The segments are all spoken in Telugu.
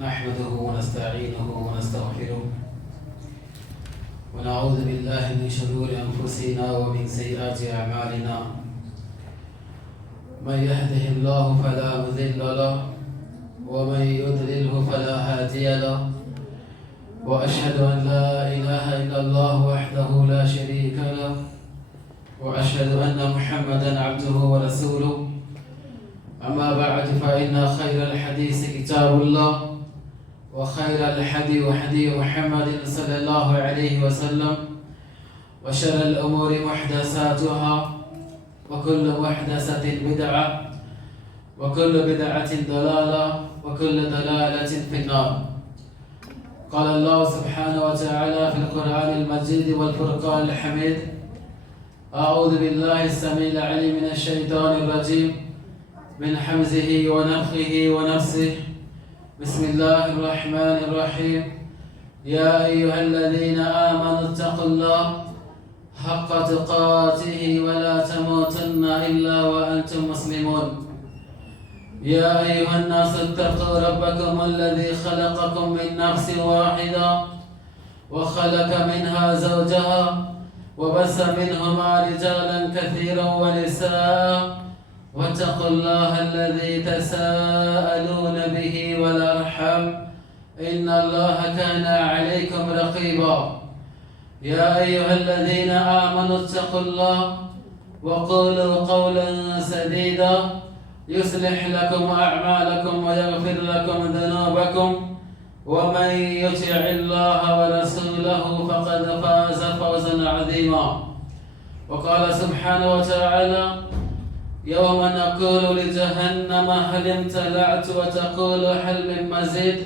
نحمده ونستعينه ونستغفره ونعوذ بالله من شرور أنفسنا ومن سيئات أعمالنا. من يهده الله فلا مضل له ومن يضلله فلا هادي له، وأشهد أن لا إله إلا الله وحده لا شريك له، وأشهد أن محمدا عبده ورسوله. أما بعد، فإن خير الحديث كتاب الله، وخير الحدي حدي محمد صلى الله عليه وسلم، وشر الأمور محدثاتها، وكل محدثة بدعة، وكل بدعة ضلالة، وكل ضلالة في النار. قال الله سبحانه وتعالى في القرآن المجيد والفرقان الحميد: أعوذ بالله السميع العليم من الشيطان الرجيم، من حمزه ونفخه ونفسه. بسم الله الرحمن الرحيم. يا أيها الذين آمنوا اتقوا الله حق تقاته ولا تموتن إلا وأنتم مسلمون. يا أيها الناس اتقوا ربكم الذي خلقكم من نفس واحدة وخلق منها زوجها وبث منهما رجالا كثيرا ونساء، واتقوا الله الذي تساءلون به والأرحام، إن الله كان عليكم رقيبا. يا أيها الذين آمنوا اتقوا الله وقولوا قولا سديدا يصلح لكم أعمالكم ويغفر لكم ذنوبكم، ومن يطع الله ورسوله فقد فاز فوزا عظيما. وقال سبحانه وتعالى: يوم نقول لجهنم هل امتلأت وتقول هل من مزيد،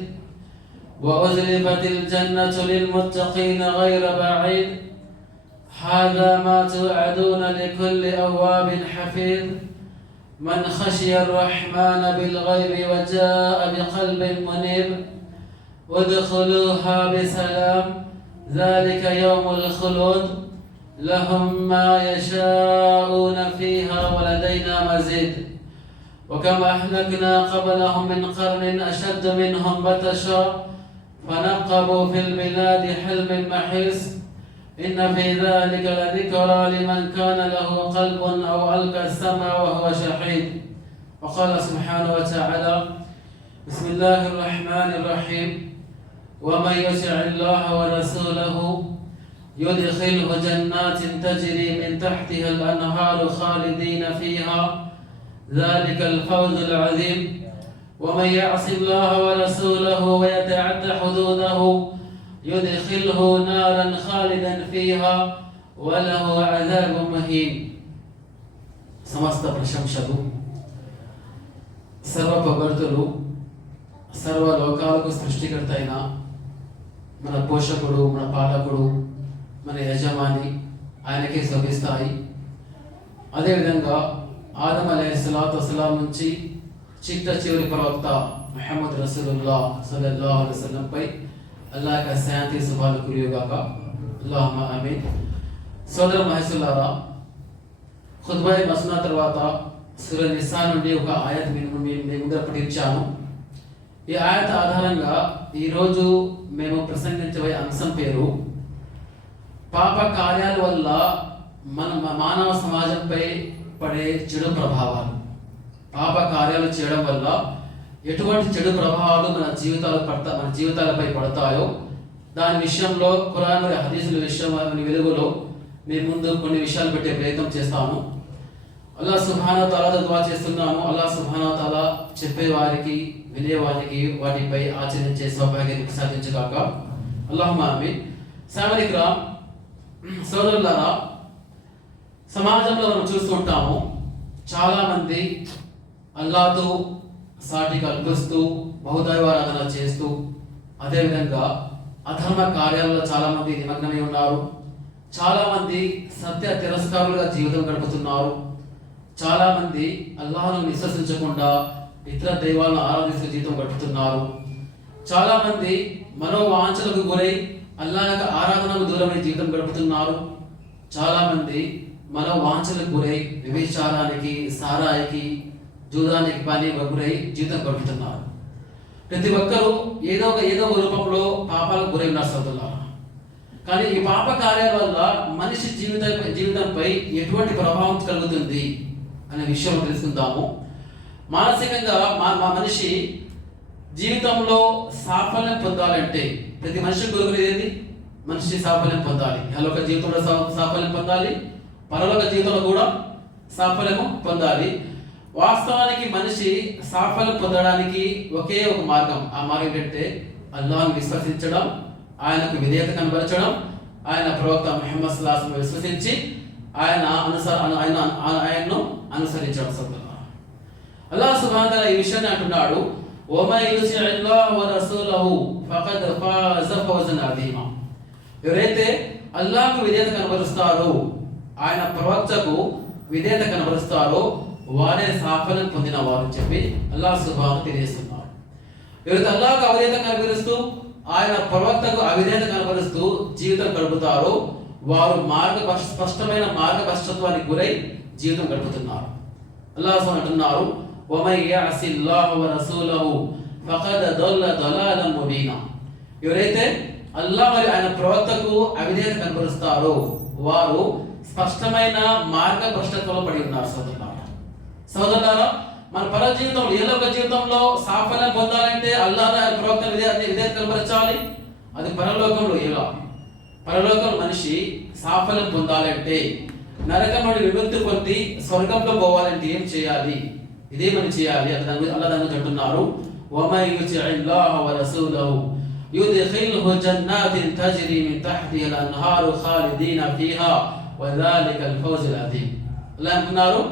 وأزلفت الجنة للمتقين غير بعيد، هذا ما توعدون لكل أواب حفيظ، من خشي الرحمن بالغيب وجاء بقلب منيب، ادخلوها بسلام، ذلك يوم الخلود، لهم ما يشاءون فيها ولدينا مزيد. وكم أهلكنا قبلهم من قرن أشد منهم بطشا فنقبوا في البلاد هل من محيص، إن في ذلك لذكرى لمن كان له قلب أو ألقى السمع وهو شهيد. وقال سبحانه وتعالى: بسم الله الرحمن الرحيم. ومن يطع الله ورسوله يدخله جنات تجري من تحتها الأنهار خالدين فيها، ذلك الفوز العظيم. ومن يعص الله ورسوله ويتعد حدوده يدخله نارا خالدا فيها وله عذاب مهين. సమస్త ప్రశంసలు, సర్వ పొగడ్తలు, సర్వ లోకాలకు సృష్టికర్త అయిన మన పోషకుడు, మన పాలకుడు, మన యజమాని ఆయనకే శోభిస్తాయి. అదేవిధంగా ఆదం అలైహిస్సలాతు వస్సలాం నుంచి చిట్ట చివరి ప్రవక్త ముహమ్మద్ రసూలుల్లాహ్ సల్లల్లాహు అలైహి వసల్లం పై అల్లాహ్ యొక్క శాంతి శుభాలు కురియుగాక. అల్లాహుమ్మా ఆమీన్. సోదర మహేసులారా, ఖుత్బా మస్నా తర్వాత సూరా నిసా నుండి ఒక ఆయత్ మీ ముందర పఠించాను. ఈ ఆయత్ ఆధారంగా ఈరోజు మేము ప్రసంగించబోయే అంశం పేరు పాప కార్యాల వల్ల మన మానవ సమాజంపై పడే చెడు ప్రభావాలు. పాప కార్యాలు చేయడం వల్ల ఎటువంటి చెడు ప్రభావాలు మన జీవితాలపై పడతాయో దాని విషయంలో ఖురాన్ మరియు హదీసుల విషయం వెలుగులో మీ ముందు కొన్ని విషయాలు పెట్టే ప్రయత్నం చేస్తాను. అల్లాహ్ సుబ్హానహు వ తఆలా దుఆ చేస్తున్నాను. అల్లాహ్ సుబ్హానహు వ తఆలా చెప్పేవారికి, వినేవారికి వాటిపై ఆచరించే సౌభాగ్యాన్ని ప్రసాదించుగాక. అల్లాహుమ్మా ఆమీన్. సామరికురా, సోదరులారా, సమాజంలో మనం చూస్తుంటాము చాలా మంది అల్లాహ్తో సాటి కల్పిస్తూ బహుదైవారాధన చేస్తూ అదేవిధంగా అధర్మ కార్యాలలో చాలా మంది నిమగ్నమై ఉన్నారు. చాలా మంది సత్య తిరస్కారులుగా జీవితం గడుపుతున్నారు. చాలా మంది అల్లాహ్ను విశ్వసించకుండా ఇతర దైవాలను ఆరాధిస్తూ జీవితం గడుపుతున్నారు. చాలా మంది మనోవాంఛలకు గురై అల్లాహ్ యొక్క ఆరాధనకు దూరమై జీవితం గడుపుతున్నారు. చాలా మంది మనోవాంఛలకు గురై వ్యభిచారానికి, సారాయికి, జూదానికి గురై జీవితం గడుపుతున్నారు. ప్రతి ఒక్కరూ ఏదో ఒక రూపంలో పాపాలకు గురై ఉన్నారు సోదరులారా. కానీ ఈ పాప కార్యాల వల్ల మనిషి జీవితంపై ఎటువంటి ప్రభావం కలుగుతుంది అనే విషయం తెలుసుకుందాము. మానసికంగా మా మనిషి జీవితంలో సాఫల్యం పొందాలంటే ప్రతి మనిషి కోరుకునేది మనిషి సాఫల్యం పొందాలి. ఇహలోక జీవితంలో సాఫల్యం పొందాలి, పరలోక జీవితంలో కూడా సాఫల్యము పొందాలి. వాస్తవానికి మనిషి సాఫల్యం పొందడానికి ఒకే ఒక మార్గం. ఆ మార్గం ఏంటంటే అల్లాహ్ను విశ్వసించడం, ఆయనకు విధేయత కనబరచడం, ఆయన ప్రవక్త ముహమ్మద్ సల్లల్లాహు అలైహి వసల్లం విశ్వసించి ఆయన్ను అనుసరించడం. అల్లాహ్ సుబ్హానహు వ తఆలా ఈ విషయాన్ని అంటున్నాడు, వమన్ యుతిఇల్లాహ వ రసూలహు ఫఖద్ ఫాజ ఫౌజన్ అజీమా. ఎవరైతే అల్లాహ్కు విధేయత కనబరుస్తారో, ఆయన ప్రవక్తకు విధేయత కనబరుస్తారో వారే సాఫల్యం పొందిన వారు అని చెప్పి అల్లాహ్ సుబ్హానహు తెలియజేస్తున్నారు. ఎవరైతే అల్లాహ్కు అవిధేయత కనబరుస్తూ ఆయన ప్రవక్తకు అవిధేయత కనబరుస్తూ జీవితం గడుపుతారో వారు స్పష్టమైన మార్గభ్రష్టత్వానికి గురై జీవితం గడుపుతున్నారు. అల్లాహ్ సుబ్హానహు అంటున్నారు, వమన్ యఅసిల్లాహ వ రసూలహు ఫఖద్ దల్ల దలాలన్ ముబీనా. ఎవరైతే అల్లాహ్ మరియు ఆయన ప్రవక్తకు అవిధేయత కనబరుస్తారో వారు స్పష్టమైన మార్గభ్రష్టత్వంలో పడి ఉన్నారు. సోదరులారా, మన పర జీవితంలో ఏలోక జీవితంలో సాఫల్యం పొందాలంటే అల్లాహ్ ఆయన ప్రవక్త విధేయత కనబరచాలి. అది పరలోకంలో ఎలా? పరలోకంలో మనిషి సాఫల్యం పొందాలంటే, నరకం నుండి విముక్తి పొంది స్వర్గంలో పోవాలంటే ఏం చేయాలి? ఇదే మనం చేయాలి. అల్లాహ్ దాన్ని అంటున్నారు, వమన్ యుతిఇల్లాహ వ రసూలహు యుద్ఖిల్హు జన్నాతిన్ తజ్రీ మిన్ తహ్తిహల్ అన్హారు ఖాలిదీన ఫీహా వ జాలికల్ ఫౌజుల్ అజీమ్. అల్లాహ్ అంటున్నారు,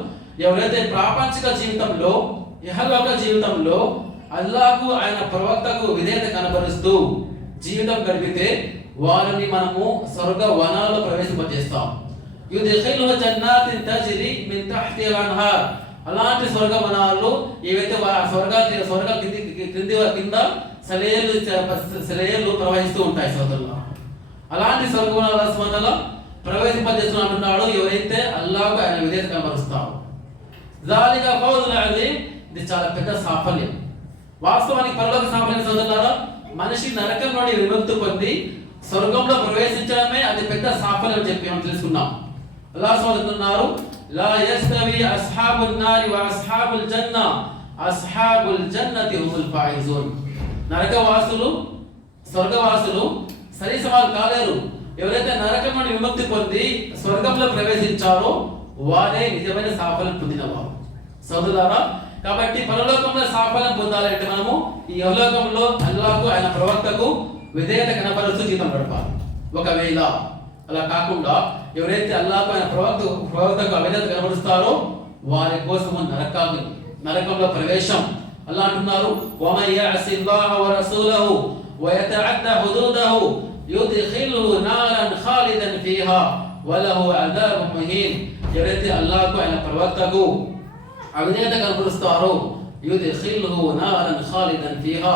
ఎవరైతే ప్రాపంచిక జీవితంలో ఇహలోక జీవితంలో అల్లాహ్కు ఆయన ప్రవక్తకు విధేయత కనబరుస్తూ జీవితం గడిపితే వారిని మనము స్వర్గ వనాలలో ప్రవేశింపజేస్తాం. యుద్ఖిల్హు జన్నాతిన్ తజ్రీ మిన్ తహ్తిహల్ అన్హార్. అలాంటి స్వర్గ వనాలు ఏవైతే స్వర్గ కింద సెలయేళ్ళు ప్రవహిస్తూ ఉంటాయి సోదరులు. అలాంటి స్వర్గ వనాల ప్రవేశింపజేస్తున్నాడు ఎవరైతే అల్లాహ్కు ఆయన విధేయత కనబరుస్తారో. జాలిక ఫౌజుల్ అజీమ్. ఇది చాలా పెద్ద సాఫల్యం. వాస్తవానికి పరలోక సాఫల్యం సోదరులారా, మనిషి నరకం నుండి విముక్తి పొంది స్వర్గంలో ప్రవేశించడమే అది పెద్ద సాఫల్యం చెప్పి మనం తెలుసుకున్నాం. అల్లాహ్ అంటున్నారు, లా యస్తవి అస్హాబున్ నారి వ అస్హాబుల్ జన్నా అస్హాబుల్ జన్నతి హుముల్ ఫాయిజూన్. నరకవాసులు స్వర్గవాసులు సరిసమాలు కాలేరు. ఎవరైతే నరకం నుండి విముక్తి పొంది స్వర్గంలో ప్రవేశించారో వారే నిజమైన సాఫల్యం పొందినవారు. సోదరులారా, కాబట్టి పరలోకంలో సాఫల్యం పొందాలంటే మనము ఈ యహలోకంలో అల్లాహ్కు ఆయన ప్రవక్తకు విధేయత కనబరుస్తూ జీవితం గడపాలి. ఒకవేళ అలా కాకుండా ఎవరైతే అల్లాహ్కు ఆయన ప్రవక్తకు అవిధేయత కనబరుస్తారో వారి కోసం నరకంలో ప్రవేశం. అల్లాహ్ అంటున్నారు, వమన్ యఅసిల్లాహ వ రసూలహు వ యతఅద్ద హుదూదహు యుద్ఖిల్హు నారన్ ఖాలిదన్ ఫీహా వ లహు అదాబున్ ముహీన్. ఎవరైతే అల్లాహ్కు ఆయన ప్రవక్తకు అవిధేయత కనబరుస్తారో యుద్ఖిల్హు నారన్ ఖాలిదన్ ఫీహా,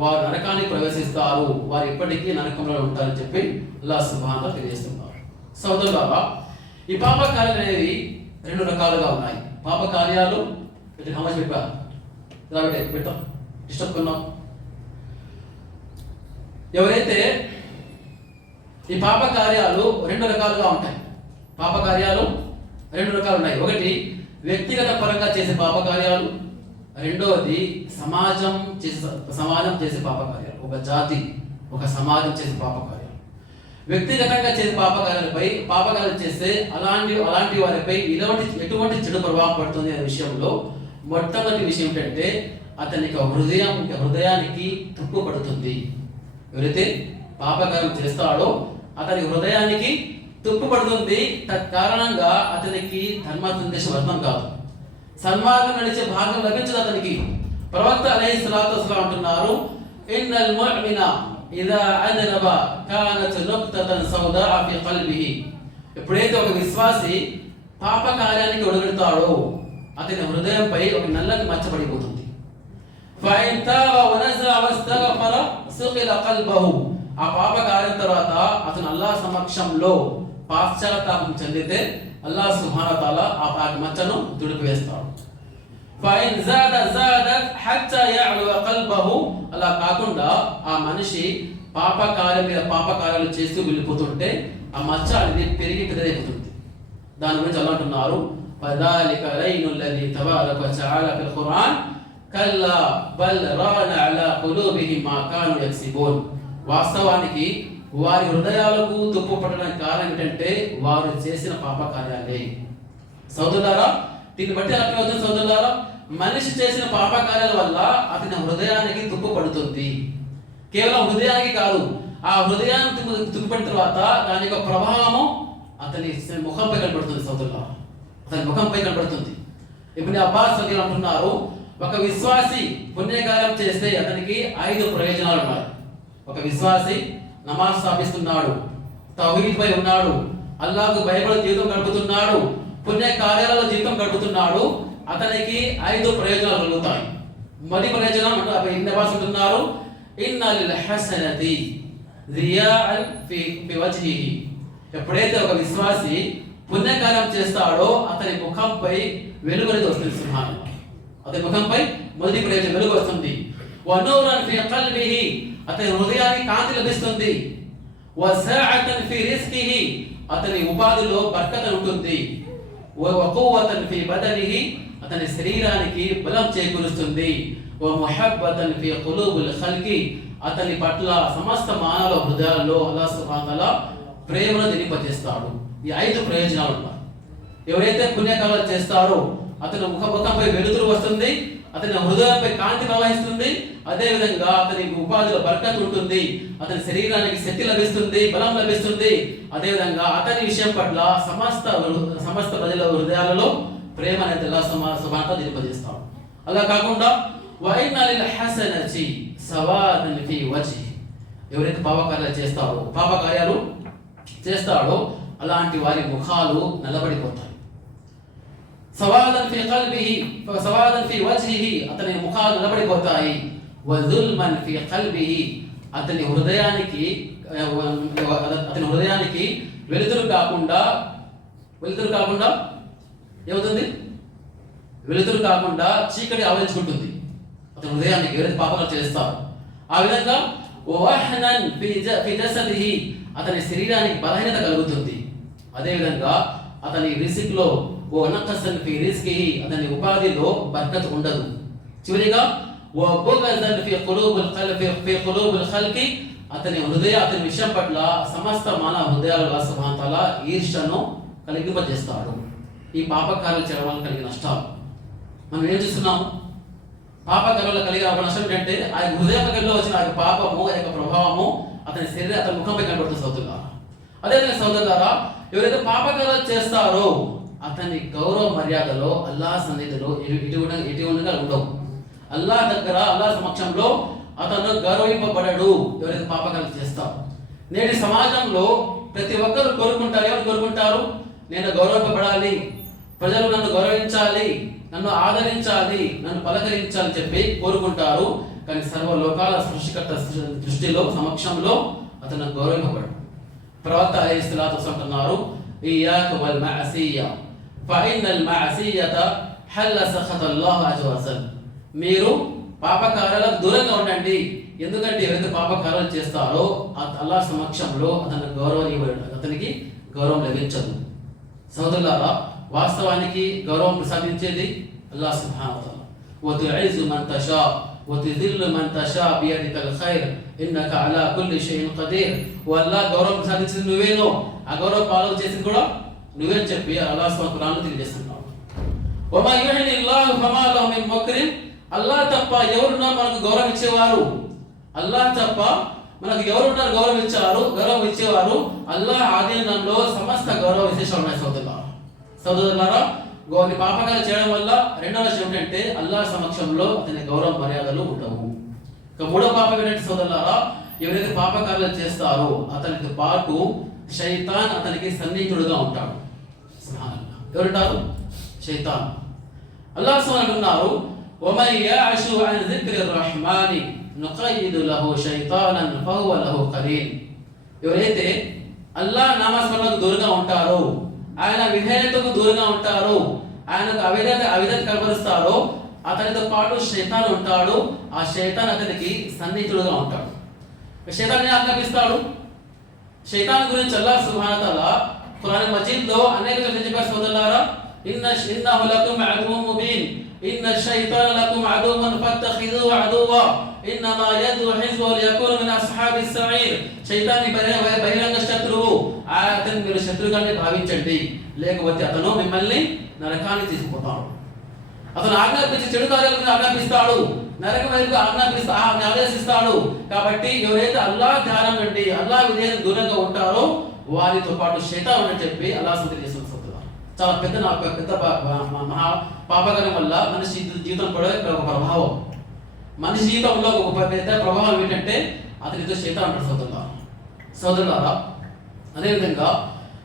వారు నరకానికి ప్రవేశిస్తారు, వారు ఎప్పటికీ నరకంలో ఉంటారని చెప్పి అల్లాహ్ సుబ్హానహు వ తఆలా తెలియజేస్తున్నారు. సోదరులారా, ఈ పాప కార్యాలు అనేవి రెండు రకాలుగా ఉన్నాయి. పాప కార్యాలు పెట్టాం ఇష్టపడుతున్నాం. ఎవరైతే ఈ పాప కార్యాలు రెండు రకాలుగా ఉంటాయి. పాప కార్యాలు రెండు రకాలు ఉన్నాయి. ఒకటి వ్యక్తిగత పరంగా చేసే పాప కార్యాలు, రెండవది సమాజం చేసే పాప కార్యాలు. ఒక జాతి ఒక సమాజం చేసే పాప కార్యాలు. వ్యక్తిగతంగా చేసే పాపకార్యాలు చేస్తే అలాంటి వారిపై ఎటువంటి చెడు ప్రభావం పడుతుంది అనే విషయంలో మొట్టమొదటి విషయం ఏంటంటే అతనికి హృదయానికి తుప్పు పడుతుంది. ఎవరైతే పాపకార్యం చేస్తాడో అతని హృదయానికి తుప్పు పడుతుంది. తత్కారణంగా అతనికి ధర్మ సందేశం అర్థం కాదు, సన్మార్గం నడిచే భాగం లభించదు అతనికి. ప్రవక్త అలైహిస్సలాతు వస్సలాం అంటున్నారు, ఇన్నల్ ముഅ్మిన ఇదా అదనబ కానత్ నుక్తతన్ సౌదా ఫీ ఖల్బిహి. ఎప్పుడైతే ఒక విశ్వాసి పాప కార్యానికి ఒడిగడతాడో అతని హృదయంపై ఒక నల్లని మచ్చ పడిపోతుంది. ఫైన్ తాబ వనజా వస్తగఫర సుఖిల ఖల్బహు. ఆ పాప కార్యం తర్వాత అతను అల్లాహ్ సమక్షంలో పాశ్చాత్తాపం చెందితే అల్లాహ్ సుబ్హానహు వ తఆలా ఆ మచ్చను తుడిపివేస్తాడు. ఫైన్ జాదత్ హత్తా యఅలు కల్బహు. అలా కాకుండా ఆ మనిషి పాపకార్యం మీద పాపకార్యాలు చేస్తూ వెళ్ళిపోతుంటే ఆ మచ్చ అనేది పెరిగి పెద్దదైపోతుంది. దాని గురించి అలా అంటున్నారు, ఫదాలిక లైనుల్ లదీ తబారక వతఆలా ఫిల్ ఖురాన్ కల్లా బల్ రాన అలా ఖులూబిహిమ్ మా కాను యక్సిబూన్. వాస్తవానికి వారి హృదయాలకు తుప్పు పట్టడానికి కారణం ఏంటంటే వారు చేసిన పాప కార్యాలే. సోదరులారా, దీన్ని బట్టి అర్థమవుతుంది సోదరులారా, మనిషి చేసిన పాప కార్యాల వల్ల అతని హృదయానికి తుప్పు పడుతుంది. కేవలం హృదయానికి కాదు, ఆ హృదయాన్ని తుప్పిపడిన తర్వాత దాని యొక్క ప్రభావము అతని ముఖంపై కనబడుతుంది. సోదరులారా, అతని ముఖంపై కనబడుతుంది. ఇబ్న్ అబ్బాస్ రలియల్లాహు అంటున్నారు, ఒక విశ్వాసి పుణ్యకార్యం చేస్తే అతనికి 5 ప్రయోజనాలు ఉన్నాయి. ఒక విశ్వాసి నమాజ్ స్థాపిస్తున్నాడు, తౌహీద్ పై ఉన్నాడు, అల్లాహ్కు భయపడి జీవితం గడుపుతున్నాడు, పుణ్య కార్యాలలో జీవితం గడుపుతున్నాడు, అతనికి 5 ప్రయోజనాలు కలుగుతాయి. మొదటి ప్రయోజనం అంటే ఇబ్న్ అబ్బాస్ అంటున్నారు, ఇన్నల్ హసనతి రియాఅన్ ఫి వజ్హిహి. ఎప్పుడైతే ఒక విశ్వాసి పుణ్యకార్యం చేస్తాడో అతని ముఖంపై వెలుగు అనేది వస్తుంది. సుబ్హానల్లాహ్, అతని ముఖంపై మొదటి ప్రయోజనం వెలుగు వస్తుంది. వనూరన్ ఫి ఖల్బిహి, అతని హృదయానికి కాంతి లభిస్తుంది. వసఅతన్ ఫి రిజ్కిహి, అతని ఉపాధిలో బర్కత ఉంటుంది. వఖువతన్ ఫి బదనిహి, అతని శరీరానికి బలం చేకూరుస్తుంది. వముహబ్బతన్ ఫి ఖులూబిల్ ఖల్కి, అతని పట్ల సమస్త మానవ హృదయాల్లో అల్లాహ్ సుబ్హానహు వ తఆలా ప్రేమను నింపజేస్తాడు. ఈ 5 ప్రయోజనాలు ఉన్నాయి. ఎవరైతే పుణ్యకార్యాలు చేస్తారో అతని ముఖంపై వెలుతురు వస్తుంది, అతని హృదయంపై కాంతి ప్రవహిస్తుంది, అదే విధంగా అతని ఉపాధిలో బర్కత్ ఉంటుంది, అతని శరీరానికి శక్తి లభిస్తుంది, బలం లభిస్తుంది. అదే విధంగా అతని విషయం పట్ల సమస్త ప్రజల హృదయాలలో ప్రేమ అనేది అల్లాహ్ సుబ్హానహు వ తఆలా నింపజేస్తాడు. అలా కాకుండా వైన లిల్ హసనతి సవాదన్ ఫీ వజ్హి, ఎవరైతే పాపకార్యాలు చేస్తాడో అలాంటి వారి ముఖాలు నల్లబడిపోతాయి. సవాదన్ ఫీ ఖల్బిహి సవాదన్ ఫీ వజ్హిహి, అతని ముఖాలు నల్లబడిపోతాయి. వజుల్మన్ ఫీ ఖల్బిహి, అతని హృదయానికి వెలుతురు కాకుండా ఏమవుతుంది? వెలుతురు కాకుండా చీకటి ఆవరించుకుంటుంది అతని హృదయానికి, ఎవరైతే పాపాలు చేస్తారో. ఆ విధంగా వహనన్ ఫీ జసదిహి, అతని శరీరానికి బలహీనత కలుగుతుంది. అదే విధంగా అతని రిజిక్లో వనకసన్ ఫీ రిజ్కిహి, అతని ఉపాధిలో బర్కత్ ఉండదు. చివరిగా వబుగజన్ ఫీ ఖులూబిల్ ఖల్కి, అతని విషయం పట్ల సమస్త మానవ హృదయాల అల్లాహ్ సుబ్హానహు వ తఆలా ఈర్ష్యను కలిగింపజేస్తాడు. ఈ పాపకార్యాలు చేయడం వల్ల కలిగిన నష్టాలు మనం ఏం చూస్తున్నాము? పాపకార్యాలు కలిగే నష్టం ఏంటంటే ఆ హృదయంలో వచ్చిన ఆ పాపము, ఆ యొక్క ప్రభావము అతని ముఖంపై కనబడుతుంది. సోదరులారా, అదేవిధంగా సోదరులారా, ఎవరైతే పాపకార్యాలు చేస్తారో అతని గౌరవ మర్యాదలో అల్లాహ్ సన్నిధిలో ఎటువంటి ఉండవు. అల్లాహ్ దగ్గర, అల్లాహ్ సమక్షంలో అతను గౌరవింపబడడు ఎవరైతే పాపకార్యాలు చేస్తారో. నేటి సమాజంలో ప్రతి ఒక్కరు కోరుకుంటారు, ఎవరు కోరుకుంటారు? నేను గౌరవింపబడాలి, ప్రజలు నన్ను గౌరవించాలి, నన్ను ఆదరించాలి, నన్ను పలకరించాలని చెప్పి కోరుకుంటారు. కానీ సర్వలోకాల సృష్టికర్త దృష్టిలో సమక్షంలో అతను గౌరవింపబడు. ప్రవక్త అలైహిస్సలాతు వస్సలాం అంటున్నారు, ఇయ్యాక వల్ మఅసియ ఫఇన్నల్ మఅసియత హల్ల సఖతల్లాహు అజ్జ వజల్. మీరు పాపకార్యాలకు దూరంగా ఉండండి, ఎందుకంటే ఎవరైతే పాపకార్యాలు చేస్తారో అల్లాహ్ సమక్షంలో అతనికి గౌరవం లభించదు. సోదరులారా, వాస్తవానికి గౌరవం ప్రసాదించేది అల్లాహ్ సుబ్హానహు వ తఆలా. వతుఇజ్జు మన్ తషా వతుజిల్లు మన్ తషా బియదికల్ ఖైర్ ఇన్నక అలా కుల్లి షైఇన్ ఖదీర్. అల్లాహ్ గౌరవం ప్రసాదించింది నువ్వేనో, ఆ గౌరవ పాలన చేసింది కూడా నువ్వే అని చెప్పి అల్లాహ్ సుబ్హానహు వ తఆలా తెలియజేస్తున్నాడు. వమా యుహినిల్లాహు ఫమా లహు మిన్ ముక్రిమ్. అల్లాహ్ తప్ప ఎవరున్నారు మనకు గౌరవం ఇచ్చేవారు? అల్లాహ్ తప్ప మనకు ఎవరున్నారు గౌరవం ఇచ్చేవారు? అల్లాహ్ ఆధీనంలో సమస్త గౌరవ విశేషాలు ఉన్నాయి. సోదరులారా, పాపకాలు చేయడం వల్ల రెండవ విషయం ఏంటంటే అల్లాహ్ సమక్షంలో అతని గౌరవ మర్యాదలు ఉండవు. ఇక మూడవ పాపం ఏంటంటే సోదరులారా, ఎవరైతే పాపకార్యాలు చేస్తారో అతనికి పాటు శైతాన్ అతనికి సన్నిహితుడుగా ఉంటాడు. ఎవరుంటారు? శైతాన్. అల్లాహ్ సుబ్హానహు అంటున్నారు, వమన్ యఅషు అన్ జిక్రిర్ రహ్మాని నుకయ్యిదు లహు శైతానన్ ఫహువ లహు కరీన్. ఎవరైతే అల్లాహ్ నామస్మరణకు దూరంగా ఉంటారో, ఆయన విధేయతకు దూరంగా ఉంటారో, ఆయనకు అవిధేయత కనబరుస్తారో అతనితో పాటు శైతాన్ ఉంటాడు. ఆ శైతాన్ అతనికి సన్నిహితుడుగా ఉంటాడు. శైతాన్ని ఆజ్ఞాపిస్తాడు. శైతాన్ గురించి అల్లాహ్ సుబ్హానహు వ తఆలా ఖురాన్ మజీద్ లో అనేక చోట్ల చెప్పారు సోదరులారా, ఇన్నహు లకుమ్ అదువ్వున్ ముబీన్, ఇన్న శైతాన లకుమ్ అదువ్వన్ ఫత్తఖిదుహు అదువ్వా, ఇన్నమా యద్ఉ హిజ్బహు లియకూను మిన్ అస్హాబిస్ సঈర్. శైతాన్ని బహిరంగ శత్రువు, అతన్ని మీరు శత్రువుగానే భావించండి, లేకపోతే అతను మిమ్మల్ని నరకానికి తీసుకుపోతాడు. అతను ఆజ్ఞాపించి చెడు కార్యాలను ఆజ్ఞాపిస్తాడు, నరకం వైపు ఆదేశిస్తాడు. కాబట్టి ఎవరైతే అల్లాహ్ ధ్యానం నుండి అల్లాహ్ విధేయతకు దూరంగా ఉంటారో వారితో పాటు శైతాన్ అని చెప్పి అల్లాహ్ సూచన చేస్తున్నారు. చాలా పెద్ద మహా పాపకరం వల్ల మనిషి జీవితం కూడా ఒక ప్రభావం. మనిషి జీవితంలో ఒక పెద్ద ప్రభావం ఏంటంటే అతనితో శైతాన్ అంటారు సోదరులారా. అదేవిధంగా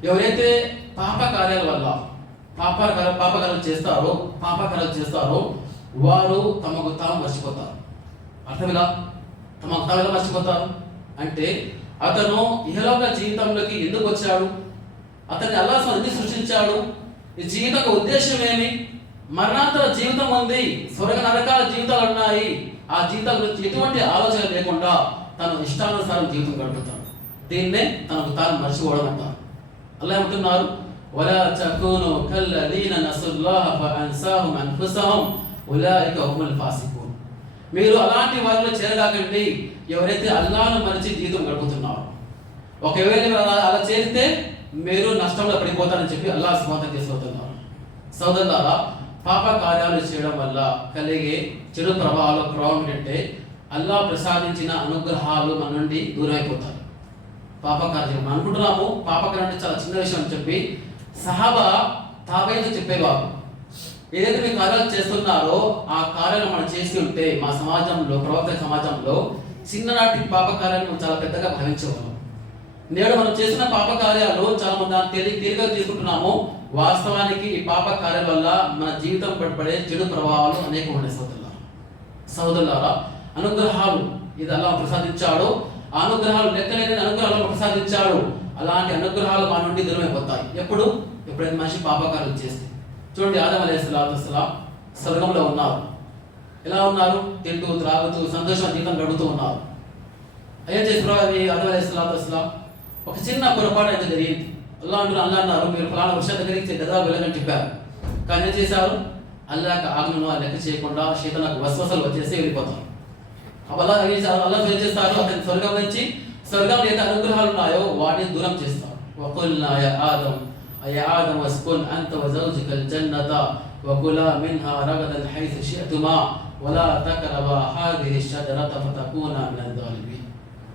ఎవరైతే పాప కార్యాల వల్ల పాపకార్యాలు చేస్తారో వారు తమకు తాము మర్చిపోతారు. అర్థమిలా తమకు తాము మర్చిపోతారు అంటే అతను ఇహలోక జీవితంలోకి ఎందుకు వచ్చాడు, అతన్ని అల్లాహ్ ఎందుకు సృష్టించాడు, ఈ జీవితం ఉద్దేశం ఏమి, మరణాంతర జీవితం ఉంది, స్వర్గ నరకాల జీవితాలు ఉన్నాయి, ఆ జీవితాల గురించి ఎటువంటి ఆలోచన లేకుండా తన ఇష్టానుసారం జీవితం గడుపుతాడు. దీన్నే తనకు తాను మర్చిపోవడం అంటారు. అల్లాహ్ ఏమంటున్నారు, వలా తకూను కల్లదీన నసుల్లాహ ఫఅన్సాహుమ్ అన్ఫుసహుమ్ ఉలైక హుముల్ ఫాసికూన్. మీరు అలాంటి వారిలో చేరగాకండి ఎవరైతే అల్లాహ్ను మరిచి జీవితం గడుపుతున్నారో. ఒకవేళ అలా చేరితే మీరు నష్టంలో పడిపోతారని చెప్పి అల్లాహ్ స్వాతం చేసుకుంటున్నారు. సోదరులారా, పాప కార్యాలు చేయడం వల్ల కలిగే చెడు ప్రభావం ఏంటంటే అల్లాహ్ ప్రసాదించిన అనుగ్రహాలు మన నుండి దూరం అయిపోతాయి. పాపకార్యం మనం అనుకుంటున్నాము పాపకార్యం అంటే చాలా చిన్న విషయం అని చెప్పి సహాబా తాబైతో చెప్పేవారు, ఏదైతే మీరు కార్యాలు చేస్తున్నారో ఆ కార్యాలు మనం చేసి ఉంటే మా సమాజంలో ప్రవర్తక సమాజంలో చిన్ననాటి పాప కార్యాలను చాలా పెద్దగా భావించేవారు. నేడు మనం చేసిన పాప కార్యాలు చాలా మంది దాన్ని తేలికగా తీసుకుంటున్నాము. వాస్తవానికి ఈ పాప కార్యాల వల్ల మన జీవితం పడే చెడు ప్రభావాలు అనేక ఉన్నాయి. సోదరులారా, అనుగ్రహాలు ఇది అల్లాహ్ ప్రసాదించాడు. ఆ అనుగ్రహాలు లెక్కలేని అనుగ్రహాలు ప్రసాదించాడు. అలాంటి అనుగ్రహాలు మన నుండి దూరం అయిపోతాయి ఎప్పుడైతే మనిషి పాపకార్యాలు చేస్తే. చూడండి, ఆదమ్ అలైహిస్సలాం స్వర్గంలో ఉన్నారు. ఎలా ఉన్నారు? తింటూ త్రాగుతూ సంతోషంగా జీవితం గడుపుతూ ఉన్నారు. ఏం చేసిన ఆదమ్ అలైహిస్సలాం ఒక చిన్న పొరపాటు అయితే జరిగింది. అల్లాహ్ అన్నారు, మీరు ఫలానా వృక్షం దగ్గరికి గదా వెళ్ళని చెప్పారు. కానీ ఏం చేశారు? అల్లాహ్ ఆజ్ఞను లెక్క చేయకుండా శైతానుకు వస్వసాలు వచ్చేసి వెళ్ళిపోతారు. అల్లాహ్ ఏం చేస్తారు? అతని స్వర్గం నుంచి స్వర్గంలో ఏదైతే అనుగ్రహాలు ఉన్నాయో వాటిని దూరం చేస్తారు. వకుల్నా యా ఆదమ్ వస్కున్ అంత వజౌజుకల్ జన్నత వకులా మిన్హా రగదన్ హైసు షి'తుమా వలా తక్రబా హాదిహి షజరత ఫతకూనా మినద్ జాలిమీన్.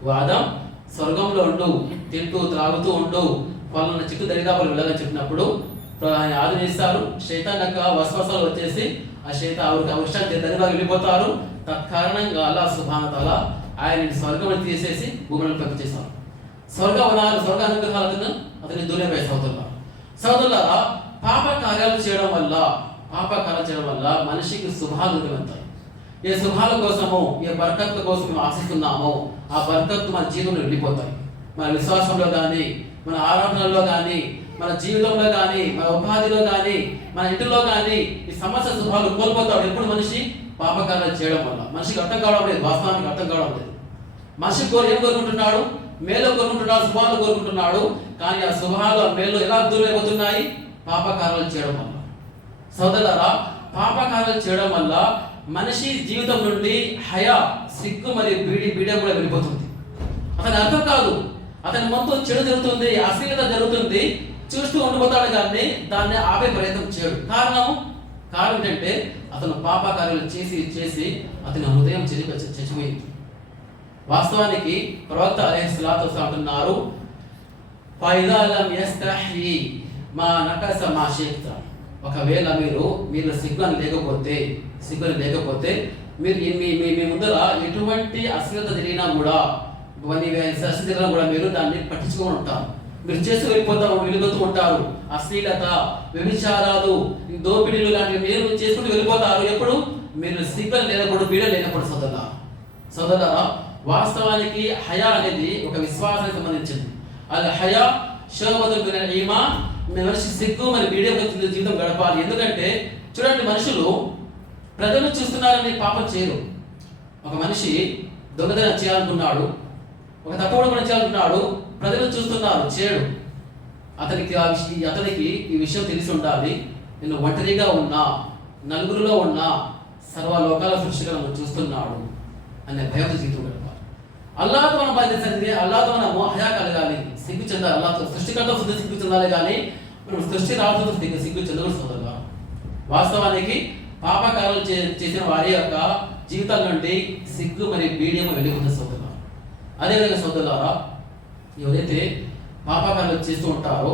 ఓ ఆదమ్, స్వర్గంలో ఉండు, తింటూ త్రాగుతూ ఉండు, వాళ్ళని చెట్టు దరిదాపులు వెళ్ళని చెప్పినప్పుడు ఆయన ఆదరిస్తారు. శైతానుకు వస్వసాలు వచ్చేసి ఆ వృక్షాన్ని దరిదాపు వెళ్ళిపోతారు. తత్కారణంగా అల్లాహ్ సుబ్హానహు వ తఆలా ఆయన స్వర్గం తీసేసి భూమిని పంపించేశారు. స్వర్గ అనుగ్రహాలను అతని దూరం వేసవుతున్నారు. సోదరులారా, పాప కార్యాలు చేయడం వల్ల మనిషికి శుభాలు దూరమవుతాయి. ఏ శుభాల కోసమో ఏ బర్కత్ల కోసం ఆశిస్తున్నామో ఆ బర్కత్తు మన జీవితంలో వెళ్ళిపోతాయి. మన విశ్వాసంలో కానీ, మన ఆరాధనలో కానీ, మన జీవితంలో కానీ, మన ఉపాధిలో కానీ, మన ఇంటిలో కానీ ఈ సమస్య శుభాలు కోల్పోతాడు. ఎప్పుడు మనిషి పాపకార్యాలు చేయడం వల్ల. మనిషికి అర్థం కావడం లేదు, వాస్తవానికి అర్థం కావడం లేదు. మనిషి ఏం కోరుకుంటున్నాడు? మేలు కోరుకుంటున్నాడు, శుభాలు కోరుకుంటున్నాడు. కానీ ఆ శుభాలు ఆ మేలు ఎలా దూరం అయిపోతున్నాయి? పాపకార్యాలు చేయడం వల్ల. సోదరులారా, పాపకార్యాలు చేయడం వల్ల మనిషి జీవితం నుండి హయా, సిగ్గు మరియు బీడం కూడా వెళ్ళిపోతుంది. అతని అర్థం కాదు, అతని మొత్తం చెడు జరుగుతుంది, అశ్లీలత జరుగుతుంది, చూస్తూ ఉండిపోతాడు కానీ దాన్ని ఆపే ప్రయత్నం చేయడు. కారణం ఏంటంటే అతను పాపకార్యాలు చేసి అతని హృదయం చచ్చిపోయింది. వాస్తవానికి ప్రవక్త అలైహిస్సలాతు వస్సలాం అంటున్నారు, ఫైదా లం యస్తహి మా నకస మా షేక్త. ఒకవేళ మీరు సిగ్గుని లేకపోతే మీరు మీ ముందర ఎటువంటి అశ్లీలత జరిగినా కూడా మీరు దాన్ని పట్టించుకొని ఉంటారు. మీరు చేసి వెళ్ళిపోతూ ఉంటారు. అశ్లీలత, వ్యభిచారాలు, దోపిడీలు లాంటివి మీరు చేసుకుంటూ వెళ్ళిపోతారు. ఎప్పుడు? మీరు సిగ్గులు లేనప్పుడు, బీడలు లేనప్పుడు. సోదరులారా, వాస్తవానికి హయా అనేది ఒక విశ్వాసానికి సంబంధించింది. అల్ హయా షుబతున్ మినల్ ఈమాన్. మనిషి సిగ్గు మరి బీడే జీవితం గడపాలి. ఎందుకంటే చూడండి, మనుషులు ప్రజలు చూస్తున్నారని పాపం చేయరు. ఒక మనిషి దొంగతనం చేయాలనుకున్నాడు, ఒక తప్పుడు పని చేయాలనుకున్నాడు, ప్రజలు చూస్తున్నారు, చేయడు. అతనికి ఈ విషయం తెలిసి ఉండాలి. నేను ఒంటరిగా ఉన్నా, నలుగురిలో ఉన్నా, సర్వలోకాల సృష్టిగా చూస్తున్నాడు అనే భయంతో జీవితం గడపాలి. అల్లాహతో మనం బాధ్యత, అల్లాహతో మనము హయా కలగాలి, సిగ్గు చెందాలి. అల్లాహతో సృష్టికర్త సిగ్గు చెందాలి, కానీ మనం సృష్టి రావడంతో సిగ్గు చెందకూడదు సోదరులారా. వాస్తవానికి పాపకారాలు చేసిన వారి యొక్క జీవితాల నుండి సిగ్గు మరియు బీడియం వెళ్ళిపోతుంది సోదరులారా. అదేవిధంగా సోదరులారా, ఎవరైతే పాపకారాలు చేస్తూ ఉంటారో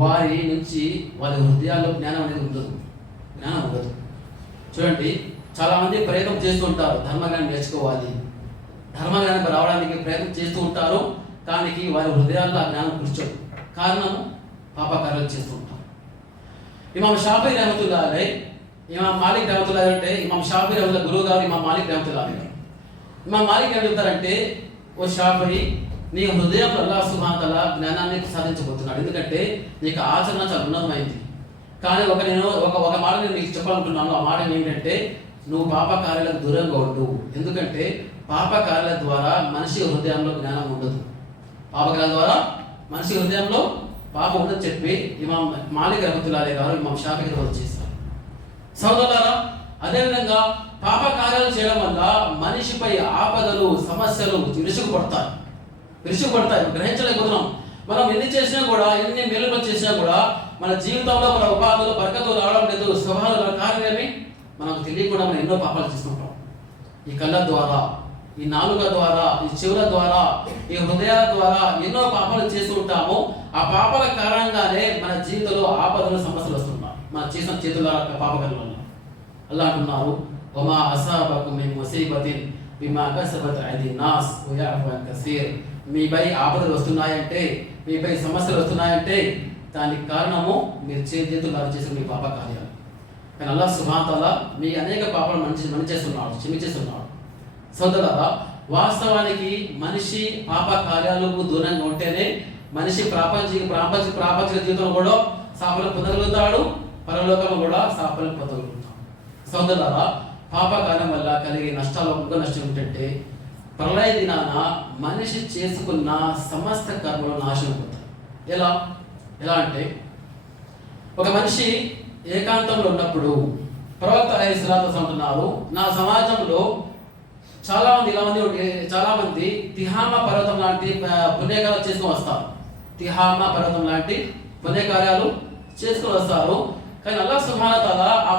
వారి నుంచి వారి హృదయాల్లో జ్ఞానం అనేది ఉండదు. చూడండి, చాలా మంది ప్రయత్నం చేస్తూ ఉంటారు, ధర్మజ్ఞానం నేర్చుకోవాలి, ధర్మజ్ఞానం రావడానికి ప్రయత్నం చేస్తూ ఉంటారు, కానీ వారి హృదయాల్లో ఆ జ్ఞానం కూర్చోదు. కారణము పాపకారాలు చేస్తూ ఉంటారు. ఇమాం షాఫీ రహమతుల్లాహి అలైహి, ఇమాం మాలిక్ రహమతుల్లాహి అంటే ఇమాం షాఫీ రహమతుల్లాహి గురువు గారు ఇమాం మాలిక్ రహమతుల్లాహి అలైహి. ఇమాం మాలిక్ ఏం చెప్తారంటే, ఓ షాఫీ, నీ హృదయంలో అల్లాహ్ సుబ్హానహు వ తఆలా జ్ఞానాన్ని సాధించబోతున్నాడు. ఎందుకంటే నీకు ఆచరణ చాలా ఉన్నతమైంది. కానీ ఒక మాట నేను నీకు చెప్పాలనుకుంటున్నాను. ఆ మాట ఏంటంటే, నువ్వు పాప కార్యాలకు దూరంగా ఉండు. ఎందుకంటే పాప కార్యాల ద్వారా మనిషి హృదయంలో జ్ఞానం ఉండదు. పాపకార్యాల ద్వారా మనిషి హృదయంలో పాపం ఉండదని చెప్పి ఇమాం మాలిక్ రహమతుల్లాహి గారు ఇమాం షాఫీ గారు చేశారు. సోదరులారా, అదేవిధంగా పాప కార్యాలు చేయడం వల్ల మనిషిపై ఆపదలు, సమస్యలు విరుచుకుపడతాయి. గ్రహించలేకపోతున్నాం. మనం ఎన్ని చేసినా కూడా, ఎన్ని మేలులు చేసినా కూడా మన జీవితంలో మన ఉపాధులు బరకతులు రావడం లేదు. స్వభావాల కారణం ఏమి? మనకు తెలియకుండా మనం ఎన్నో పాపాలు చేస్తుంటాం. ఈ కళ్ళ ద్వారా, ఈ నాలుక ద్వారా, ఈ చెవుల ద్వారా, ఈ హృదయాల ద్వారా ఎన్నో పాపాలు చేస్తూ ఉంటాము. ఆ పాపాల కారణంగానే మన జీవితంలో ఆపదలు, సమస్యలు వస్తున్నాయి, మన చేసిన చేతుల పాపకల వల్ల. అల్లాహ్ అంటున్నారు, వమా అసాబకుమ్ మిన్ ముసీబతిన్ బిమా కసబత్ ఐదీన్ నాస్ వయఅఫు అన్ కసీర్. మీపై ఆపదలు వస్తున్నాయంటే, మీపై సమస్యలు వస్తున్నాయంటే దానికి కారణము మీరు చేతులారా చేసిన మీ పాప కార్యాలు. కానీ అల్లాహ్ సుబ్హానహు వ తఆలా మీ అనేక పాపాలు మన్నిచేస్తున్నాడు, క్షమించేస్తున్నాడు. సోదరులారా, వాస్తవానికి మనిషి పాప కార్యాలకు దూరంగా ఉంటేనే మనిషి ప్రాపంచిక జీవితంలో కూడా సాఫల్యం పొందగలుగుతాడు, పరలోకంలో కూడా సాఫల్యం పొందగలుగుతాడు. సోదరులారా, పాప కార్యం వల్ల కలిగే నష్టాలు ఇంకో నష్టం ఏంటంటే, ప్రళయ దినాన మనిషి చేసుకున్న సమస్త కర్మలు నాశనం అవుతాయి. ఎలా అంటే, ఒక మనిషి ఏకాంతంలో ఉన్నప్పుడు ప్రవక్త అలైహిస్సలాతు వస్సలాం అంటున్నారు, నా సమాజంలో చాలా మంది తిహామా పర్వతం లాంటి పుణ్యకార్యాలు చేసుకొని వస్తారు. తిహామా పర్వతం లాంటి పుణ్యకార్యాలు చేసుకొని వస్తారు. కానీ అల్లాహ్ సుబ్హానహు వ తఆలా ఆ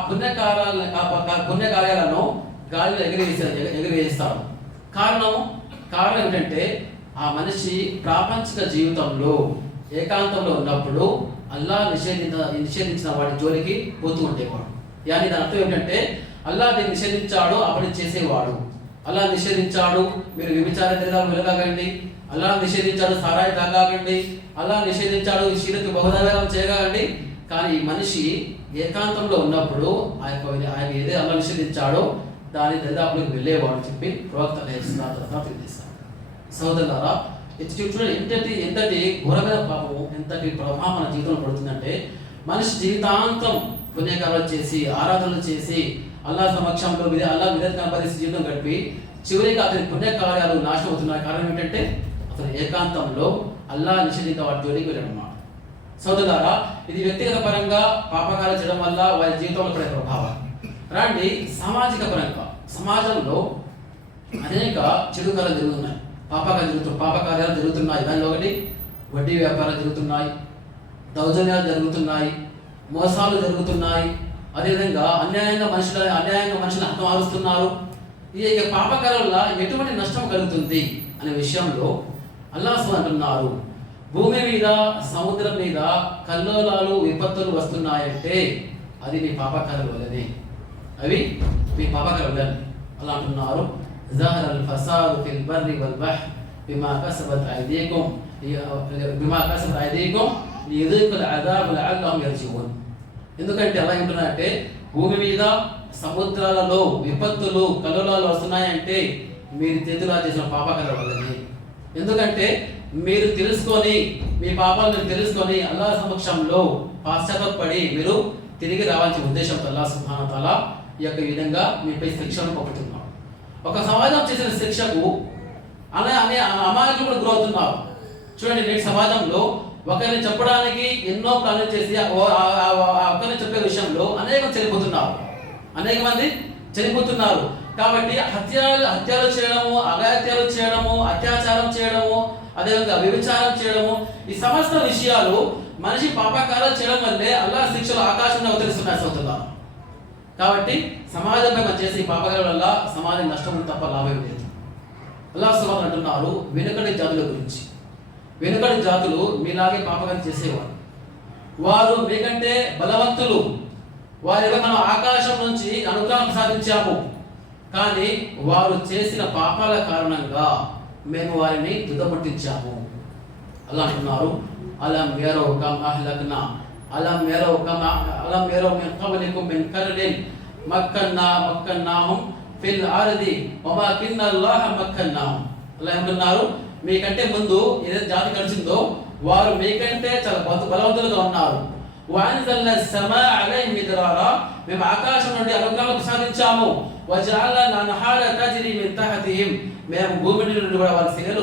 పుణ్యకార్యాలను గాలిలో ఎగిరివేస్తారు. కారణం ఏంటంటే, ఆ మనిషి ప్రాపంచిక జీవితంలో ఏకాంతంలో ఉన్నప్పుడు అల్లాహ్ నిషేధించిన వాడి జోలికి పోతూ ఉండేవాడు. దాని అర్థం ఏంటంటే, అల్లాహ్ దీన్ని నిషేధించాడు, అప్పటి చేసేవాడు. అల్లాహ్ నిషేధించాడు, మీరు వ్యభిచార క్రీడలు వెలగాకండి. అల్లాహ్ నిషేధించాడు, సారాయి తాగాకండి. అల్లాహ్ నిషేధించాడు, షిర్క్ బహుదానం చేయకండి. కానీ ఈ మనిషి ఏకాంతంలో ఉన్నప్పుడు ఆయన ఏదే అల్లాహ్ నిషేధించాడో దాని దరిదాపులకు వెళ్ళేవాడు చెప్పి ప్రవక్త అలైహిస్సలాతు వస్సలాం తెలియజేశారు. సోదరులారా, చూడండి ఎంతటి ఘోరమైన పాపము, ఎంతటి ప్రభావం మన జీవితంలో పడుతుందంటే, మనిషి జీవితాంతం పుణ్యకార్యాలు చేసి, ఆరాధనలు చేసి, అల్లాహ్ సమక్షంలో అల్లాహ్ విధంగా పరిస్థితి జీవితం గడిపి చివరికి అతని పుణ్యకార్యాలు నాశనం అవుతున్న కారణం ఏంటంటే, అతను ఏకాంతంలో అల్లాహ్ నిషేధించిన వాటి జోలికి వెళ్ళడం. సోదరులారా, ఇది వ్యక్తిగత పరంగా పాపకార్యాలు చేయడం వల్ల వారి జీవితంలో పడే ప్రభావం. రండి, సామాజిక పరంగా సమాజంలో అనేక చెడు కార్యాలు జరుగుతున్నాయి, పాపకార్యాలు జరుగుతున్నాయి. దానిలో ఒకటి వడ్డీ వ్యాపారాలు జరుగుతున్నాయి, దౌర్జన్యాలు జరుగుతున్నాయి, మోసాలు జరుగుతున్నాయి. అదేవిధంగా అన్యాయంగా మనుషులు హతమారుస్తున్నారు. ఈ పాపకార్యాల వల్ల ఎటువంటి నష్టం కలుగుతుంది అనే విషయంలో అల్లాహ్ అంటున్నారు, భూమి మీద, సముద్రం మీద కల్లోలాలు, విపత్తులు వస్తున్నాయంటే అది మీ పాపకార్యాల వల్లనే. అవి మీ పాపకార్యాల వల్లనే. అలా అంటున్నారు, జహరల్ ఫసాదు ఫిల్ బర్రి వల్ బహ్ర్ బిమా కసబత్ ఐదీకుమ్ లియుదీకుల్ అదాబ్ లఅల్లహుమ్ యర్జిఊన్. ఎందుకంటే అలా అంటున్నారంటే, భూమి మీద, సముద్రాలలో విపత్తులు, కల్లోలాలు వస్తున్నాయంటే మీరు చేతులా చేసిన పాపకార్యాల వల్లనే. ఎందుకంటే మీరు తెలుసుకొని, మీ పాపాలు మీరు తెలుసుకొని అల్లాహ్ సమక్షంలో పాశ్చాత్తాపడి మీరు తిరిగి రావాల్సిన ఉద్దేశంతో అల్లాహ్ సుబ్హానహు వ తఆలా ఈ యొక్క విధంగా మీపై శిక్షను పంపుతున్నాం. ఒక సమాజం చేసిన శిక్షకు అనే అమాయకులు కూడా గురవుతున్నారు. చూడండి, నేటి సమాజంలో ఒకరిని చెప్పడానికి ఎన్నో ప్లాన్లు చేసి ఒకరిని చెప్పే విషయంలో అనేక మంది చనిపోతున్నారు. కాబట్టి హత్యలు చేయడము, అఘాత్యాలు చేయడము, అత్యాచారం చేయడము, అదేవిధంగా వ్యభిచారం చేయడము, ఈ సమస్త విషయాలు మనిషి పాపకారాలు చేయడం వల్లే అల్లాహ్ శిక్షలు ఆకాశంలో అవతరిస్తున్నాయి సోదరులారా. కాబట్టి సమాజంపై మనం చేసే ఈ పాపకారాల వల్ల సమాజం నష్టం తప్ప లాభం లేదు. అల్లాహ్ సుబ్హానహు అంటున్నారు వెనుకటి జాతుల గురించి. వెనుకటి జాతులు మీలాగే పాపకాలు చేసేవారు. వారు మీకంటే బలవంతులు. వారి మనం ఆకాశం నుంచి అనుగ్రహం సాధించాము, కానీ వారు చేసిన పాపాల కారణంగా మేము వారిని తుదముట్టించాము. అలా అంటున్నారు, అలం యరౌ కమా అహ్లక్నా అలం యరౌ మిన్ ఖబ్లికుమ్ మిన్ కర్నిన్ మక్కన్నాహుం ఫిల్ అర్ది వమా కిన్నల్లాహ మక్కన్నాహుం. అలా అంటున్నారు, మీకంటే ముందు ఏదైతే జాతి గడిచిందో వారు మీకంటే చాలా బలవంతులుగా ఉన్నారు. వఅన్జల్నా సమాఅ అలైహిం మిద్రారా, మేము ఆకాశం నుండి అనుగ్రహాలు ప్రసాదించాము. వజఅల్నా నహార తజ్రీ మిన్ తహతిహిం, మేము భూమి నుండి కూడా వారి శిలలు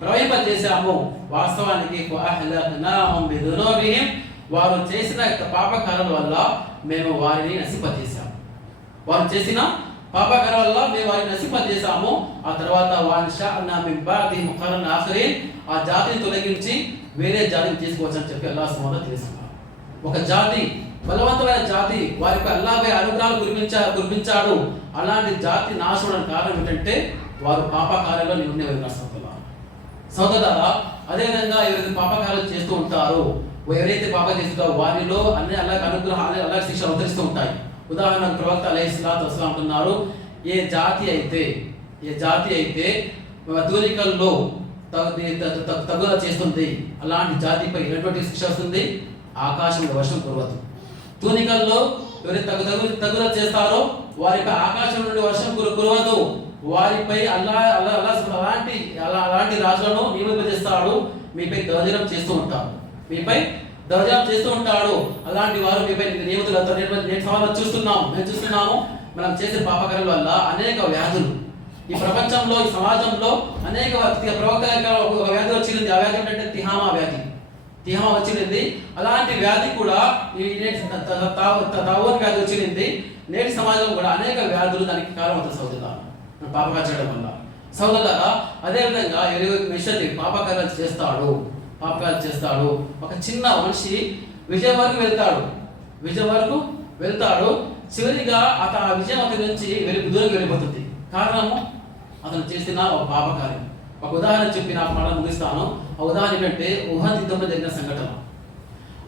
ప్రవహింపజేశాము. వాస్తవానికి ఫఅహ్లక్నాహుం బిదునూబిహిం, వారు చేసిన పాపకారాల వల్ల మేము వారిని నశింపజేశాము. వారు చేసిన పాపకారాల వల్ల మేము వారిని నశింపజేశాము. ఆ తర్వాత వఅన్షఅనా మిన్ బఅదిహిం ఖర్నన్ ఆఖరీన్, ఆ జాతిని తొలగించి వేరే జాతిని తీసుకోవచ్చని చెప్పి అల్లాహ్ సుబ్హానహు తెలుసుకున్నారు. ఒక జాతి బలవంతమైన జాతి, వారికి అల్లాహ్ అనుగ్రహాలు కురిపించాడు. అలాంటి జాతి నాశనం కారణం ఏంటంటే వారు పాపకార్యాల్లో నిమగ్నమైన సోదరులారా. అదేవిధంగా ఎవరైతే పాపకార్యాలు చేస్తూ ఉంటారో, ఎవరైతే పాపం చేస్తుంటారో వారిలో అన్ని అల్లాహ్ అనుగ్రహాలు అల్లాహ్ శిక్షలు అవతరిస్తూ ఉంటాయి. ఉదాహరణకు ప్రవక్త అలైహిస్సలాతు వస్సలాం అంటున్నారు, ఏ జాతి అయితే తూనికల్లో తగుల చేస్తుంది అలాంటి జాతిపై ఎటువంటి శిక్ష వస్తుంది? ఆకాశంలో వర్షం కురవదు. తూనికల్లో ఎవరైతే తగుల చేస్తారో వారిపై ఆకాశం నుండి వర్షం కురవదు. వారిపై అలాంటి రాజులను నియమింపజేస్తాడు. మీపై దౌర్జన్యం చేస్తూ ఉంటాడు. అలాంటి వారు మీపై నియమితులతో మేము చూస్తున్నాము. మనం చేసే పాపకార్యాల వల్ల అనేక వ్యాధులు ఈ ప్రపంచంలో, ఈ సమాజంలో అనేక ప్రవక్త ఒక వ్యాధి వచ్చింది. ఆ వ్యాధి ఏంటంటే తిహామా వచ్చింది. అలాంటి వ్యాధి కూడా తావూన్ వ్యాధి వచ్చింది. నేటి సమాజం కూడా అనేక వ్యాధులు దానికి కారణమవుతుంది సోదరులారా, పాపకార్యాలు చేయడం వల్ల. సోదరులారా, అదేవిధంగా మనిషి పాపకార్యాలు చేస్తాడు. ఒక చిన్న మనిషి విజయం వరకు వెళ్తాడు. చివరిగా ఆ విజయం అతని నుంచి దూరంగా వెళ్ళిపోతుంది. కారణము అతను చేసిన ఒక పాపకార్యం. ఒక ఉదాహరణ చెప్పి నాకు మాట ముగిస్తాను. ఆ ఉదాహరణ ఏంటంటే ఉహద్ యుద్ధంలో జరిగిన సంఘటన.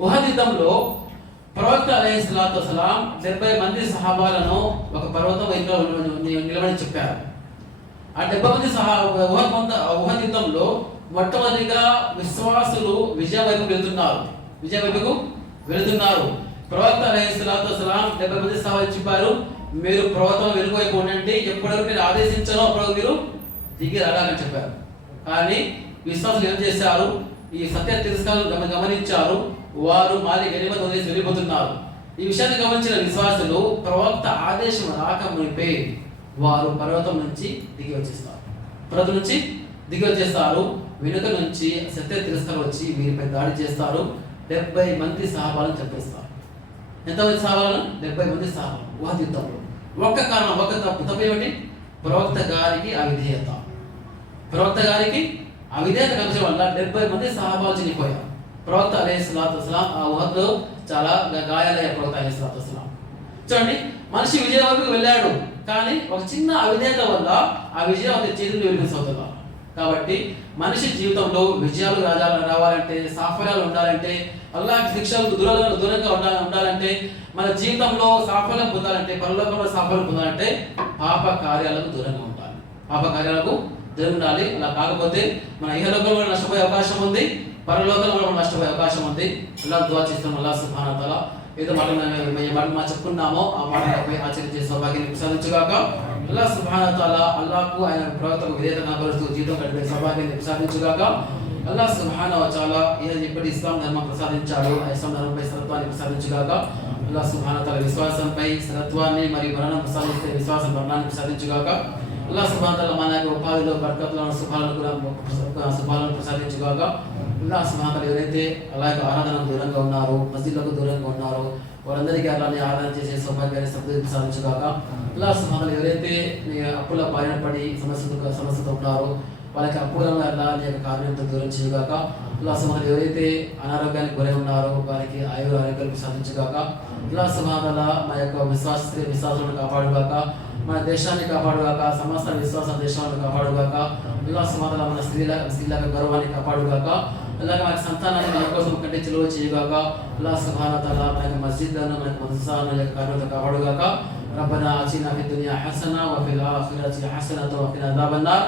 ఉహద్ యుద్ధంలో ప్రవక్త అలైహిస్సలాతు వస్సలాం 70 మంది సహాబాలను ఒక పర్వతం వైపులో నిలబడి చెప్పారు. ఆ 70 మంది ఉహద్ యుద్ధంలో మొట్టమొదటిగా విశ్వాసులు విజయం వైపుకు వెళుతున్నారు. ప్రవక్త అలైహిస్సలాతు వస్సలాం 70 మంది సహాబాలు చెప్పారు, మీరు పర్వతం వెనుక వైపు ఉండండి, ఎప్పటివరకు నేను ఆదేశించానో అప్పటివరకు మీరు దిగి రాగాలని చెప్పారు. కానీ విశ్వాసులు ఏం చేశారు? ఈ సత్య తిరస్కారం గమనించారు. వారు మాలి గనిమత్ వదిలేసి వెళ్ళిపోతున్నారు. ఈ విషయాన్ని గమనించిన విశ్వాసులు ప్రవక్త ఆదేశం రాకమునిపే వారు పర్వతం నుంచి దిగి వచ్చేస్తారు. వెనుక నుంచి సత్య తిరస్కారం వచ్చి వీరిపై దాడి చేస్తారు. 70 మంది సహాబాలను చంపేస్తారు. ఎంతమంది సహాబాలను? 70 మంది సహాబాలు ఉహద్ యుద్ధంలో. ఒక్క కారణం, ఒక్క తప్పు ఏమిటి? ప్రవక్త గారికి అవిధేయత కలిసే వల్ల 70 మంది సహాబాలు చనిపోయారు. ప్రవక్త అలైహిస్సలాతు వస్సలాం ఆ ఉహద్లో చాలా గాయాలయ్యారు. ప్రవక్త అలైహిస్సలాతు వస్సలాం చూడండి, మనిషి విజయం వైపుకు వెళ్ళాడు, కానీ ఒక చిన్న అవిధేయత వల్ల ఆ విజయం అతని చేతులు వెళ్ళిపోతుంది. కాబట్టి మనిషి జీవితంలో విజయాలు రావాలంటే, సాఫల్యాలు ఉండాలంటే, అల్లాహ్ శిక్షలకు దూరంగా ఉండాలంటే, మన జీవితంలో సాఫల్యం పొందాలంటే, పరలోకంలో సాఫల్యం పొందాలంటే పాప కార్యాలకు దూరంగా ఉండాలి. అలా కాకపోతే మన ఇహలోకంలో నష్టపోయే అవకాశం ఉంది, పరలోకంలో మనం నష్టపోయే అవకాశం ఉంది. అల్లాహ్ దుఆ చేస్తాం. అల్లాహ్ సుబ్హానహు వ తఆలా ఏదో మాట చెప్పుకున్నామో ఆ మాటలపై ఆచరించే సౌభాగ్యాన్ని ప్రసాదించుగాక. అల్లాహ్ సుబ్హానహు వ తఆలా అల్లాహ్కు ఆయన ప్రవక్తకు విధేయత కనబరుస్తూ జీవితం గడిపే సౌభాగ్యాన్ని ప్రసాదించుగాక. అల్లాహ్ సుబ్హానహు వ తఆలా ఇప్పటి ఇస్లాం ధర్మం ప్రసాదించాడు, ఆ ఇస్లాం ధర్మంపై సత్వాన్ని ప్రసాదించుగాక. అల్లాహ్ సుబ్హానహు వ తఆలా విశ్వాసంపై స్థిరత్వాన్ని మరియు మరణం ప్రసాదిస్తే విశ్వాసం మరణాన్ని ప్రసాదించుగాక. అల్లాహ్ సుబ్హానహు వ తఆలా మన యొక్క ఉపాధిలో బర్కత్లను శుభాలను ప్రసాదించుగాక. అల్లాహ్ సుబ్హానహు వ తఆలా ఎవరైతే అలాగే ఆరాధనకు దూరంగా ఉన్నారో, మస్జిద్లకు దూరంగా ఉన్నారో వారందరికీ అలానే ఆరాధన చేసే సౌభాగ్యాన్ని ప్రసాదించుగాక. అల్లాహ్ సుబ్హానహు వ తఆలా ఎవరైతే అప్పుల బారిన పడి సమస్యతో ఉన్నారో వాళ్ళకి అపూర్వంగా అల్లాహ్ యొక్క కారుణ్యంతో దూరం చేయగాక. అల్లాహ్ సుబ్హానహు వ తఆలా ఎవరైతే అనారోగ్యానికి గురై ఉన్నారో వారికి ఆరోగ్యాలు ప్రసాదించుగాక. అల్లాహ్ సుబ్హానహు వ తఆలా మా యొక్క విశ్వాసాలను కాపాడుగాక, మన దేశాన్ని కాపాడుగాక, సమస్త విశ్వాస దేశాలను కాపాడుగాక. అల్లాహ్ సుబ్హానహు వ తఆలా మన స్త్రీల గౌరవాన్ని కాపాడుగాక. అలాగే మన సంతానాన్ని మన కోసం కంటే చెలువ చేయగాక. అల్లాహ్ సుబ్హానహు వ తఆలా మన యొక్క మస్జిద్లను మన మదరసాలను యొక్క కారుణ్యంతో కాపాడుగాక. రబ్బనా ఆతినా ఫిద్ దునియా హసన వ ఫిల్ ఆఖిరతి హసనత వ ఖినా అదాబన్నార్.